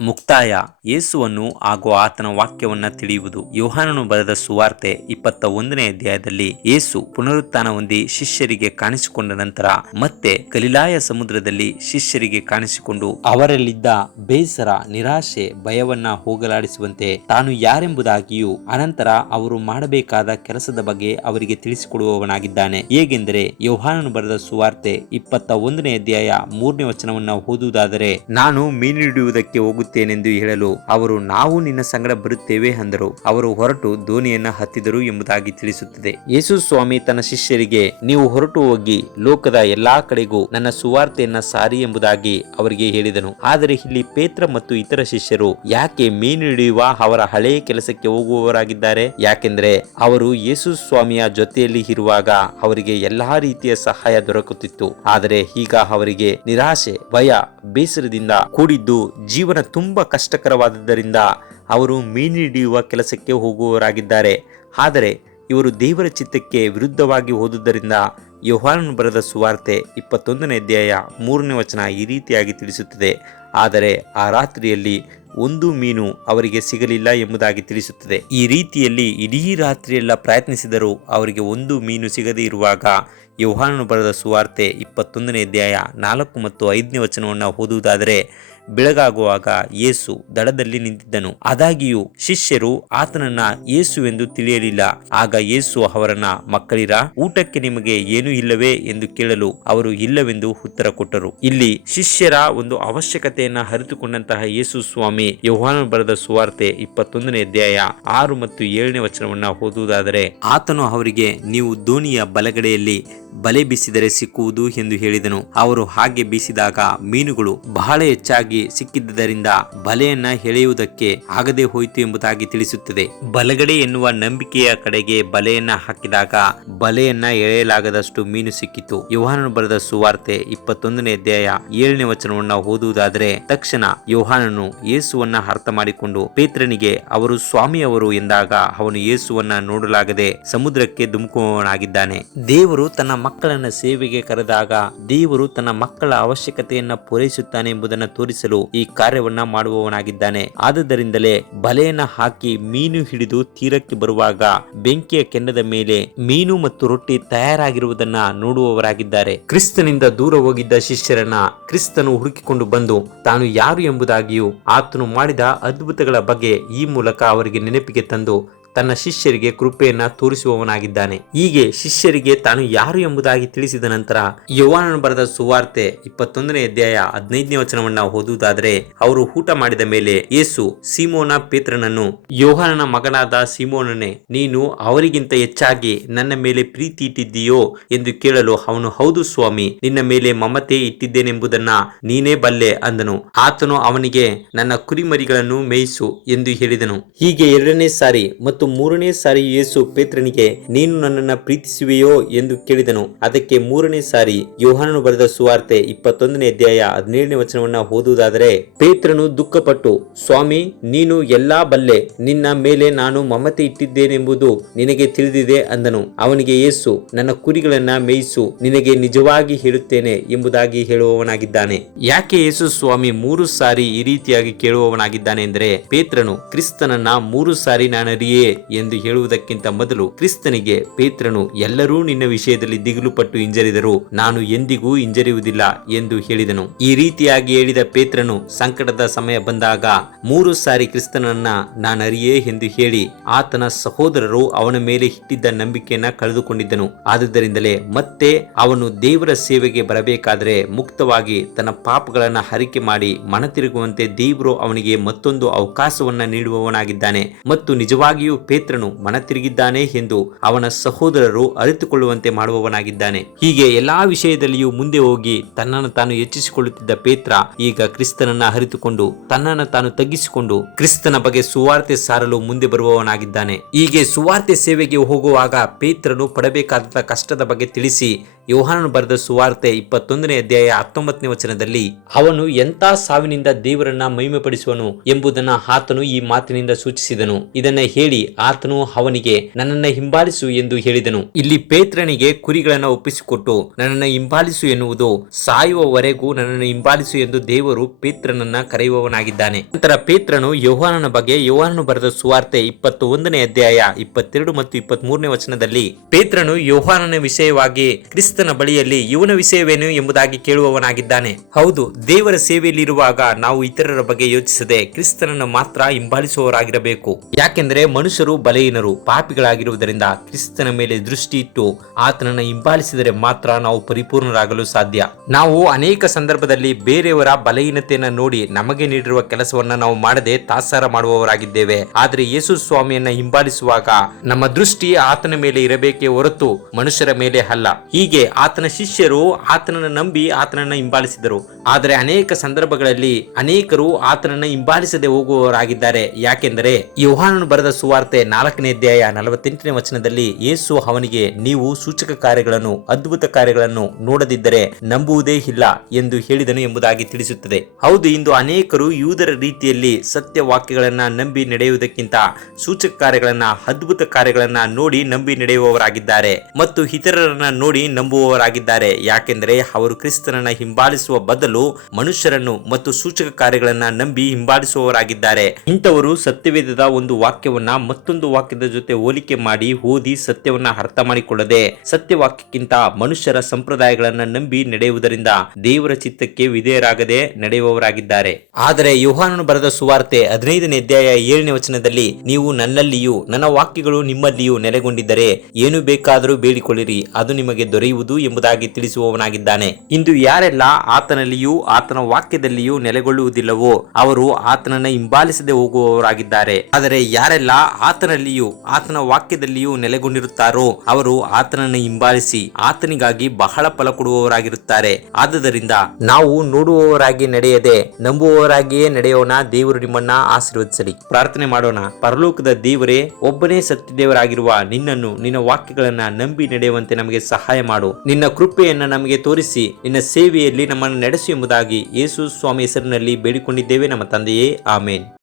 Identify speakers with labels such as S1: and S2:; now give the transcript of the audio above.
S1: ಮುಕ್ತಾಯ. ಯೇಸುವನ್ನು ಹಾಗೂ ಆತನ ವಾಕ್ಯವನ್ನ ತಿಳಿಯುವುದು. ಯೋಹಾನನು ಬರೆದ ಸುವಾರ್ತೆ ಇಪ್ಪತ್ತ ಒಂದನೇ ಅಧ್ಯಾಯದಲ್ಲಿ ಯೇಸು ಪುನರುತ್ಥಾನ ಹೊಂದಿ ಶಿಷ್ಯರಿಗೆ ಕಾಣಿಸಿಕೊಂಡ ನಂತರ ಮತ್ತೆ ಕಲಿಲಾಯ ಸಮುದ್ರದಲ್ಲಿ ಶಿಷ್ಯರಿಗೆ ಕಾಣಿಸಿಕೊಂಡು ಅವರಲ್ಲಿದ್ದ ಬೇಸರ, ನಿರಾಶೆ, ಭಯವನ್ನ ಹೋಗಲಾಡಿಸುವಂತೆ ತಾನು ಯಾರೆಂಬುದಾಗಿಯೂ ಅನಂತರ ಅವರು ಮಾಡಬೇಕಾದ ಕೆಲಸದ ಬಗ್ಗೆ ಅವರಿಗೆ ತಿಳಿಸಿಕೊಡುವವನಾಗಿದ್ದಾನೆ. ಹೇಗೆಂದರೆ ಯೋಹಾನನು ಬರೆದ ಸುವಾರ್ತೆ ಇಪ್ಪತ್ತ ಒಂದನೇ ಅಧ್ಯಾಯ ಮೂರನೇ ವಚನವನ್ನ ಓದುವುದಾದರೆ, ನಾನು ಮೀನು ಹಿಡಿಯುವುದಕ್ಕೆ ಹೋಗುತ್ತೇನೆಂದು ಹೇಳಲು ಅವರು, ನಾವು ನಿನ್ನ ಸಂಗಡ ಬರುತ್ತೇವೆ ಅಂದರು. ಅವರು ಹೊರಟು ದೋಣಿಯನ್ನು ಹತ್ತಿದರು ಎಂಬುದಾಗಿ ತಿಳಿಸುತ್ತದೆ. ಯೇಸು ಸ್ವಾಮಿ ತನ್ನ ಶಿಷ್ಯರಿಗೆ, ನೀವು ಹೊರಟು ಹೋಗಿ ಲೋಕದ ಎಲ್ಲಾ ಕಡೆಗೂ ನನ್ನ ಸುವಾರ್ತೆಯನ್ನ ಸಾರಿ ಎಂಬುದಾಗಿ ಅವರಿಗೆ ಹೇಳಿದನು. ಆದರೆ ಇಲ್ಲಿ ಪೇತ್ರ ಮತ್ತು ಇತರ ಶಿಷ್ಯರು, ಯಾಕೆ ಮೀನು ಹಿಡಿಯುವ ಅವರ ಹಳೆಯ ಕೆಲಸಕ್ಕೆ ಹೋಗುವವರಾಗಿದ್ದಾರೆ? ಯಾಕೆಂದ್ರೆ ಅವರು ಯೇಸು ಸ್ವಾಮಿಯ ಜೊತೆಯಲ್ಲಿ ಇರುವಾಗ ಅವರಿಗೆ ಎಲ್ಲಾ ರೀತಿಯ ಸಹಾಯ ದೊರಕುತ್ತಿತ್ತು. ಆದರೆ ಈಗ ಅವರಿಗೆ ನಿರಾಶೆ, ಭಯ, ಬೇಸರದಿಂದ ಕೂಡಿದ್ದು ಜೀವನ ತುಂಬಾ ಕಷ್ಟಕರವಾದದ್ದರಿಂದ ಅವರು ಮೀನು ಹಿಡಿಯುವ ಕೆಲಸಕ್ಕೆ ಹೋಗುವವರಾಗಿದ್ದಾರೆ. ಆದರೆ ಇವರು ದೇವರ ಚಿತ್ತಕ್ಕೆ ವಿರುದ್ಧವಾಗಿ ಹೋದುದರಿಂದ ಯೋಹಾನನು ಬರೆದ ಸುವಾರ್ತೆ ಇಪ್ಪತ್ತೊಂದನೇ ಅಧ್ಯಾಯ ಮೂರನೇ ವಚನ ಈ ರೀತಿಯಾಗಿ ತಿಳಿಸುತ್ತದೆ. ಆದರೆ ಆ ರಾತ್ರಿಯಲ್ಲಿ ಒಂದು ಮೀನು ಅವರಿಗೆ ಸಿಗಲಿಲ್ಲ ಎಂಬುದಾಗಿ ತಿಳಿಸುತ್ತದೆ. ಈ ರೀತಿಯಲ್ಲಿ ಇಡೀ ರಾತ್ರಿಯೆಲ್ಲ ಪ್ರಯತ್ನಿಸಿದರೂ ಅವರಿಗೆ ಒಂದು ಮೀನು ಸಿಗದೇ ಇರುವಾಗ ಯೋಹಾನನು ಬರೆದ ಸುವಾರ್ತೆ ಇಪ್ಪತ್ತೊಂದನೇ ಅಧ್ಯಾಯ ನಾಲ್ಕು ಮತ್ತು ಐದನೇ ವಚನವನ್ನು ಓದುವುದಾದರೆ ಬೆಳಗಾಗುವಾಗ ಯೇಸು ದಡದಲ್ಲಿ ನಿಂತಿದ್ದನು. ಆದಾಗಿಯೂ ಶಿಷ್ಯರು ಆತನನ್ನ ಯೇಸು ಎಂದು ತಿಳಿಯಲಿಲ್ಲ. ಆಗ ಯೇಸು ಅವರನ್ನ, ಮಕ್ಕಳಿರ, ಊಟಕ್ಕೆ ನಿಮಗೆ ಏನೂ ಇಲ್ಲವೇ? ಎಂದು ಕೇಳಲು ಅವರು, ಇಲ್ಲವೆಂದು ಉತ್ತರ ಕೊಟ್ಟರು. ಇಲ್ಲಿ ಶಿಷ್ಯರ ಒಂದು ಅವಶ್ಯಕತೆಯನ್ನ ಅರಿತುಕೊಂಡಂತಹ ಯೇಸು ಸ್ವಾಮಿ ಯೋಹಾನ ಬರೆದ ಸುವಾರ್ತೆ ಇಪ್ಪತ್ತೊಂದನೇ ಅಧ್ಯಾಯ ಆರು ಮತ್ತು ಏಳನೇ ವಚನವನ್ನ ಓದುವುದಾದರೆ, ಆತನು ಅವರಿಗೆ, ನೀವು ದೋಣಿಯ ಬಲಗಡೆಯಲ್ಲಿ ಬಲೆ ಬೀಸಿದರೆ ಸಿಕ್ಕುವುದು? ಎಂದು ಹೇಳಿದನು. ಅವರು ಹಾಗೆ ಬೀಸಿದಾಗ ಮೀನುಗಳು ಬಹಳ ಹೆಚ್ಚಾಗಿ ಸಿಕ್ಕಿದ್ದರಿಂದ ಬಲೆಯನ್ನ ಎಳೆಯುವುದಕ್ಕೆ ಆಗದೆ ಹೋಯಿತು ಎಂಬುದಾಗಿ ತಿಳಿಸುತ್ತದೆ. ಬಲಗಡೆ ಎನ್ನುವ ನಂಬಿಕೆಯ ಕಡೆಗೆ ಬಲೆಯನ್ನ ಹಾಕಿದಾಗ ಬಲೆಯನ್ನ ಎಳೆಯಲಾಗದಷ್ಟು ಮೀನು ಸಿಕ್ಕಿತು. ಯೋಹಾನನು ಬರೆದ ಸುವಾರ್ತೆ ಇಪ್ಪತ್ತೊಂದನೇ ಅಧ್ಯಾಯ ಏಳನೇ ವಚನವನ್ನ ಓದುವುದಾದರೆ ತಕ್ಷಣ ಯೋಹಾನನು ಯೇಸುವನ್ನ ಅರ್ಥ ಮಾಡಿಕೊಂಡು ಪೇತ್ರನಿಗೆ, ಅವರು ಸ್ವಾಮಿಯವರು ಎಂದಾಗ ಅವನು ಯೇಸುವನ್ನ ನೋಡಲಾಗದೆ ಸಮುದ್ರಕ್ಕೆ ಧುಮುಕುವವನಾಗಿದ್ದಾನೆ. ದೇವರು ತನ್ನ ಮಕ್ಕಳನ್ನ ಸೇವೆಗೆ ಕರೆದಾಗ ದೇವರು ತನ್ನ ಮಕ್ಕಳ ಅವಶ್ಯಕತೆಯನ್ನ ಪೂರೈಸುತ್ತಾನೆ ಎಂಬುದನ್ನು ತೋರಿಸಲು ಈ ಕಾರ್ಯವನ್ನ ಮಾಡುವವನಾಗಿದ್ದಾನೆ. ಆದುದರಿಂದಲೇ ಬಲೆಯನ್ನ ಹಾಕಿ ಮೀನು ಹಿಡಿದು ತೀರಕ್ಕೆ ಬರುವಾಗ ಬೆಂಕಿಯ ಕೆಂಡದ ಮೇಲೆ ಮೀನು ಮತ್ತು ರೊಟ್ಟಿ ತಯಾರಾಗಿರುವುದನ್ನ ನೋಡುವವರಾಗಿದ್ದಾರೆ. ಕ್ರಿಸ್ತನಿಂದ ದೂರ ಹೋಗಿದ್ದ ಶಿಷ್ಯರನ್ನ ಕ್ರಿಸ್ತನು ಹುಡುಕಿಕೊಂಡು ಬಂದು ತಾನು ಯಾರು ಎಂಬುದಾಗಿಯೂ ಆತನು ಮಾಡಿದ ಅದ್ಭುತಗಳ ಬಗ್ಗೆ ಈ ಮೂಲಕ ಅವರಿಗೆ ನೆನಪಿಗೆ ತಂದು ತನ್ನ ಶಿಷ್ಯರಿಗೆ ಕೃಪೆಯನ್ನ ತೋರಿಸುವವನಾಗಿದ್ದಾನೆ. ಹೀಗೆ ಶಿಷ್ಯರಿಗೆ ತಾನು ಯಾರು ಎಂಬುದಾಗಿ ತಿಳಿಸಿದ ನಂತರ ಯುವಾನನು ಬರೆದ ಸುವಾರ್ತೆ ಇಪ್ಪತ್ತೊಂದನೇ ಅಧ್ಯಾಯ ಹದಿನೈದನೇ ವಚನವನ್ನ ಓದುವುದಾದರೆ ಅವರು ಊಟ ಮಾಡಿದ ಮೇಲೆ ಯೇಸು ಸೀಮೋನ ಪೇತ್ರನನ್ನು, ಯೋಹಾನನ ಮಗನಾದ ಸೀಮೋನನೇ, ನೀನು ಅವರಿಗಿಂತ ಹೆಚ್ಚಾಗಿ ನನ್ನ ಮೇಲೆ ಪ್ರೀತಿ ಇಟ್ಟಿದ್ದೀಯೋ ಎಂದು ಕೇಳಲು ಅವನು, ಹೌದು ಸ್ವಾಮಿ, ನಿನ್ನ ಮೇಲೆ ಮಮತೆ ಇಟ್ಟಿದ್ದೇನೆಂಬುದನ್ನ ನೀನೇ ಬಲ್ಲೆ ಅಂದನು. ಆತನು ಅವನಿಗೆ, ನನ್ನ ಕುರಿಮರಿಗಳನ್ನು ಮೇಯಿಸು ಎಂದು ಹೇಳಿದನು. ಹೀಗೆ ಎರಡನೇ ಸಾರಿ ಮತ್ತು ಮೂರನೇ ಸಾರಿ ಯೇಸು ಪೇತ್ರನಿಗೆ, ನೀನು ನನ್ನನ್ನ ಪ್ರೀತಿಸುವೆಯೋ? ಎಂದು ಕೇಳಿದನು. ಅದಕ್ಕೆ ಮೂರನೇ ಸಾರಿ ಯೋಹಾನನು ಬರೆದ ಸುವಾರ್ತೆ ಇಪ್ಪತ್ತೊಂದನೇ ಅಧ್ಯಾಯ ಹದಿನೇಳನೇ ವಚನವನ್ನ ಓದುವುದಾದರೆ, ಪೇತ್ರನು ದುಃಖಪಟ್ಟು, ಸ್ವಾಮಿ, ನೀನು ಎಲ್ಲಾ ಬಲ್ಲೆ, ನಿನ್ನ ಮೇಲೆ ನಾನು ಮಮತೆ ಇಟ್ಟಿದ್ದೇನೆಂಬುದು ನಿನಗೆ ತಿಳಿದಿದೆ ಅಂದನು. ಅವನಿಗೆ ಯೇಸು, ನನ್ನ ಕುರಿಗಳನ್ನ ಮೇಯಿಸು, ನಿನಗೆ ನಿಜವಾಗಿ ಹೇಳುತ್ತೇನೆ ಎಂಬುದಾಗಿ ಹೇಳುವವನಾಗಿದ್ದಾನೆ. ಯಾಕೆ ಯೇಸು ಸ್ವಾಮಿ ಮೂರು ಸಾರಿ ಈ ರೀತಿಯಾಗಿ ಕೇಳುವವನಾಗಿದ್ದಾನೆ? ಎಂದರೆ, ಪೇತ್ರನು, ಕ್ರಿಸ್ತನನ್ನ ಮೂರು ಸಾರಿ ನಾನರಿಯೇ ಎಂದು ಹೇಳುವುದಕ್ಕಿಂತ ಮೊದಲು ಕ್ರಿಸ್ತನಿಗೆ ಪೇತ್ರನು, ಎಲ್ಲರೂ ನಿನ್ನ ವಿಷಯದಲ್ಲಿ ದಿಗಿಲು ಪಟ್ಟು ಹಿಂಜರಿದರು. ನಾನು ಎಂದಿಗೂ ಹಿಂಜರಿಯುವುದಿಲ್ಲ ಎಂದು ಹೇಳಿದನು. ಈ ರೀತಿಯಾಗಿ ಹೇಳಿದ ಪೇತ್ರನು, ಸಂಕಟದ ಸಮಯ ಬಂದಾಗ ಮೂರು ಸಾರಿ ಕ್ರಿಸ್ತನನ್ನ ನಾನರಿಯೇ ಎಂದು ಹೇಳಿ, ಆತನ ಸಹೋದರರು ಅವನ ಮೇಲೆ ಇಟ್ಟಿದ್ದ ನಂಬಿಕೆಯನ್ನ ಕಳೆದುಕೊಂಡಿದ್ದನು. ಆದುದರಿಂದಲೇ ಮತ್ತೆ ಅವನು ದೇವರ ಸೇವೆಗೆ ಬರಬೇಕಾದರೆ ಮುಕ್ತವಾಗಿ ತನ್ನ ಪಾಪಗಳನ್ನ ಹರಿಕೆ ಮಾಡಿ ಮನ ತಿರುಗುವಂತೆ ದೇವರು ಅವನಿಗೆ ಮತ್ತೊಂದು ಅವಕಾಶವನ್ನ ನೀಡುವವನಾಗಿದ್ದಾನೆ. ಮತ್ತು ನಿಜವಾಗಿಯೂ ಪೇತ್ರನು ಮನ ತಿರುಗಿದ್ದಾನೆ ಎಂದು ಅವನ ಸಹೋದರರು ಅರಿತುಕೊಳ್ಳುವಂತೆ ಮಾಡುವವನಾಗಿದ್ದಾನೆ. ಹೀಗೆ ಎಲ್ಲಾ ವಿಷಯದಲ್ಲಿಯೂ ಮುಂದೆ ಹೋಗಿ ತನ್ನನ್ನು ತಾನು ಹೆಚ್ಚಿಸಿಕೊಳ್ಳುತ್ತಿದ್ದ ಪೇತ್ರ ಈಗ ಕ್ರಿಸ್ತನನ್ನ ಅರಿತುಕೊಂಡು ತನ್ನನ್ನು ತಾನು ತಗ್ಗಿಸಿಕೊಂಡು ಕ್ರಿಸ್ತನ ಬಗ್ಗೆ ಸುವಾರ್ತೆ ಸಾರಲು ಮುಂದೆ ಬರುವವನಾಗಿದ್ದಾನೆ. ಹೀಗೆ ಸುವಾರ್ತೆ ಸೇವೆಗೆ ಹೋಗುವಾಗ ಪೇತ್ರನು ಪಡಬೇಕಾದ ಕಷ್ಟದ ಬಗ್ಗೆ ತಿಳಿಸಿ ಯೋಹಾನನು ಬರೆದ ಸುವಾರ್ತೆ ಇಪ್ಪತ್ತೊಂದನೇ ಅಧ್ಯಾಯ ಹತ್ತೊಂಬತ್ತನೇ ವಚನದಲ್ಲಿ, ಅವನು ಎಂಥ ಸಾವಿನಿಂದ ದೇವರನ್ನ ಮಹಿಮೆಪಡಿಸುವನು ಎಂಬುದನ್ನ ಆತನು ಈ ಮಾತಿನಿಂದ ಸೂಚಿಸಿದನು. ಇದನ್ನ ಹೇಳಿ ಆತನು ಅವನಿಗೆ, ನನ್ನನ್ನ ಹಿಂಬಾಲಿಸು ಎಂದು ಹೇಳಿದನು. ಇಲ್ಲಿ ಪೇತ್ರನಿಗೆ ಕುರಿಗಳನ್ನ ಒಪ್ಪಿಸಿಕೊಟ್ಟು, ನನ್ನನ್ನ ಹಿಂಬಾಲಿಸು ಎನ್ನುವುದು ಸಾಯುವವರೆಗೂ ನನ್ನನ್ನು ಹಿಂಬಾಲಿಸು ಎಂದು ದೇವರು ಪೇತ್ರನನ್ನ ಕರೆಯುವವನಾಗಿದ್ದಾನೆ. ನಂತರ ಪೇತ್ರನು ಯೋಹಾನನ ಬಗ್ಗೆ ಯೋಹಾನನು ಬರೆದ ಸುವಾರ್ತೆ ಇಪ್ಪತ್ತು ಒಂದನೇ ಅಧ್ಯಾಯ ಇಪ್ಪತ್ತೆರಡು ಮತ್ತು ಇಪ್ಪತ್ತ್ ಮೂರನೇ ವಚನದಲ್ಲಿ, ಪೇತ್ರನು ಯೋಹಾನನ ವಿಷಯವಾಗಿ ಕ್ರಿಸ್ತನ ಬಳಿಯಲ್ಲಿ ಇವನ ವಿಷಯವೇನು ಎಂಬುದಾಗಿ ಕೇಳುವವನಾಗಿದ್ದಾನೆ. ಹೌದು, ದೇವರ ಸೇವೆಯಲ್ಲಿರುವಾಗ ನಾವು ಇತರರ ಬಗ್ಗೆ ಯೋಚಿಸದೆ ಕ್ರಿಸ್ತನನ್ನು ಮಾತ್ರ ಹಿಂಬಾಲಿಸುವವರಾಗಿರಬೇಕು. ಯಾಕೆಂದರೆ ಮನುಷ್ಯರು ಬಲಹೀನರು, ಪಾಪಿಗಳಾಗಿರುವುದರಿಂದ ಕ್ರಿಸ್ತನ ಮೇಲೆ ದೃಷ್ಟಿ ಇಟ್ಟು ಆತನನ್ನು ಹಿಂಬಾಲಿಸಿದರೆ ಮಾತ್ರ ನಾವು ಪರಿಪೂರ್ಣರಾಗಲು ಸಾಧ್ಯ. ನಾವು ಅನೇಕ ಸಂದರ್ಭದಲ್ಲಿ ಬೇರೆಯವರ ಬಲಹೀನತೆಯನ್ನು ನೋಡಿ ನಮಗೆ ನೀಡಿರುವ ಕೆಲಸವನ್ನ ನಾವು ಮಾಡದೆ ತಾತ್ಸಾರ ಮಾಡುವವರಾಗಿದ್ದೇವೆ. ಆದರೆ ಯೇಸು ಸ್ವಾಮಿಯನ್ನ ಹಿಂಬಾಲಿಸುವಾಗ ನಮ್ಮ ದೃಷ್ಟಿ ಆತನ ಮೇಲೆ ಇರಬೇಕೇ ಹೊರತು ಮನುಷ್ಯರ ಮೇಲೆ ಅಲ್ಲ. ಹೀಗೆ ಆತನ ಶಿಷ್ಯರು ಆತನನ್ನು ನಂಬಿ ಆತನನ್ನ ಹಿಂಬಾಲಿಸಿದರು. ಆದರೆ ಅನೇಕ ಸಂದರ್ಭಗಳಲ್ಲಿ ಅನೇಕರು ಆತನನ್ನ ಹಿಂಬಾಲಿಸದೆ ಹೋಗುವವರಾಗಿದ್ದಾರೆ. ಯಾಕೆಂದರೆ ಯೋಹಾನನು ಬರೆದ ಸುವಾರ್ತೆ ನಾಲ್ಕನೇ ಅಧ್ಯಾಯ ನಲವತ್ತೆಂಟನೇ ವಚನದಲ್ಲಿ ಯೇಸು ಅವನಿಗೆ, ನೀವು ಸೂಚಕ ಕಾರ್ಯಗಳನ್ನು, ಅದ್ಭುತ ಕಾರ್ಯಗಳನ್ನು ನೋಡದಿದ್ದರೆ ನಂಬುವುದೇ ಇಲ್ಲ ಎಂದು ಹೇಳಿದನು ಎಂಬುದಾಗಿ ತಿಳಿಸುತ್ತದೆ. ಹೌದು, ಇಂದು ಅನೇಕರು ಯೂದರ ರೀತಿಯಲ್ಲಿ ಸತ್ಯ ವಾಕ್ಯಗಳನ್ನ ನಂಬಿ ನಡೆಯುವುದಕ್ಕಿಂತ ಸೂಚಕ ಕಾರ್ಯಗಳನ್ನ, ಅದ್ಭುತ ಕಾರ್ಯಗಳನ್ನ ನೋಡಿ ನಂಬಿ ನಡೆಯುವವರಾಗಿದ್ದಾರೆ. ಮತ್ತು ಇತರರನ್ನ ನೋಡಿ ನಂಬುವವರಾಗಿದ್ದಾರೆ ಯಾಕೆಂದರೆ ಅವರು ಕ್ರಿಸ್ತನನ್ನ ಹಿಂಬಾಲಿಸುವ ಬದಲು ಮನುಷ್ಯರನ್ನು ಮತ್ತು ಸೂಚಕ ಕಾರ್ಯಗಳನ್ನ ನಂಬಿ ಹಿಂಬಾಲಿಸುವವರಾಗಿದ್ದಾರೆ. ಇಂಥವರು ಸತ್ಯವೇದದ ಒಂದು ವಾಕ್ಯವನ್ನ ಮತ್ತೊಂದು ವಾಕ್ಯದ ಜೊತೆ ಹೋಲಿಕೆ ಮಾಡಿ ಓದಿ ಸತ್ಯವನ್ನ ಅರ್ಥ ಮಾಡಿಕೊಳ್ಳದೆ ಸತ್ಯವಾಕ್ಯಕ್ಕಿಂತ ಮನುಷ್ಯರ ಸಂಪ್ರದಾಯಗಳನ್ನ ನಂಬಿ ನಡೆಯುವುದರಿಂದ ದೇವರ ಚಿತ್ತಕ್ಕೆ ವಿಧೇಯರಾಗದೆ ನಡೆಯುವವರಾಗಿದ್ದಾರೆ. ಆದರೆ ಯೋಹಾನನು ಬರೆದ ಸುವಾರ್ತೆ ಹದಿನೈದನೇ ಅಧ್ಯಾಯ ಏಳನೇ ವಚನದಲ್ಲಿ, ನೀವು ನನ್ನಲ್ಲಿಯೂ, ನನ್ನ ವಾಕ್ಯಗಳು ನಿಮ್ಮಲ್ಲಿಯೂ ನೆಲೆಗೊಂಡಿದ್ದರೆ ಏನು ಬೇಕಾದರೂ ಬೇಡಿಕೊಳ್ಳಿರಿ, ಅದು ನಿಮಗೆ ದೊರೆಯುವುದು ಎಂಬುದಾಗಿ ತಿಳಿಸುವವನಾಗಿದ್ದಾನೆ. ಇಂದು ಯಾರೆಲ್ಲ ಆತನಲ್ಲಿಯೂ ಆತನ ವಾಕ್ಯದಲ್ಲಿಯೂ ನೆಲೆಗೊಳ್ಳುವುದಿಲ್ಲವೋ, ಅವರು ಆತನನ್ನ ಹಿಂಬಾಲಿಸದೆ ಹೋಗುವವರಾಗಿದ್ದಾರೆ. ಆದರೆ ಯಾರೆಲ್ಲ ಆತನಲ್ಲಿಯೂ, ಆತನ ವಾಕ್ಯದಲ್ಲಿಯೂ ನೆಲೆಗೊಂಡಿರುತ್ತಾರೋ, ಅವರು ಆತನನ್ನು ಹಿಂಬಾಲಿಸಿ ಆತನಿಗಾಗಿ ಬಹಳ ಫಲ ಕೊಡುವವರಾಗಿರುತ್ತಾರೆ. ಆದುದರಿಂದ ನಾವು ನೋಡುವವರಾಗಿ ನಡೆಯದೆ, ನಂಬುವವರಾಗಿಯೇ ನಡೆಯೋಣ, ದೇವರು ನಿಮ್ಮನ್ನ ಆಶೀರ್ವದಿಸಲಿ. ಪ್ರಾರ್ಥನೆ ಮಾಡೋಣ. ಪರಲೋಕದ ದೇವರೇ, ಒಬ್ಬನೇ ಸತ್ಯದೇವರಾಗಿರುವ ನಿನ್ನನ್ನು, ನಿನ್ನ ವಾಕ್ಯಗಳನ್ನ ನಂಬಿ ನಡೆಯುವಂತೆ ನಮಗೆ ಸಹಾಯ ಮಾಡು ನಿನ್ನ ಕೃಪೆಯನ್ನು ನಮಗೆ ತೋರಿಸಿ, ನಿನ್ನ ಸೇವೆಯಲ್ಲಿ ನಮ್ಮನ್ನು ನಡೆಸು ಎಂಬುದಾಗಿ ಯೇಸು ಸ್ವಾಮಿ ಹೆಸರಿನಲ್ಲಿ ಬೇಡಿಕೊಂಡಿದ್ದೇವೆ ನಮ್ಮ ತಂದೆಯೇ. ಆಮೇನ್.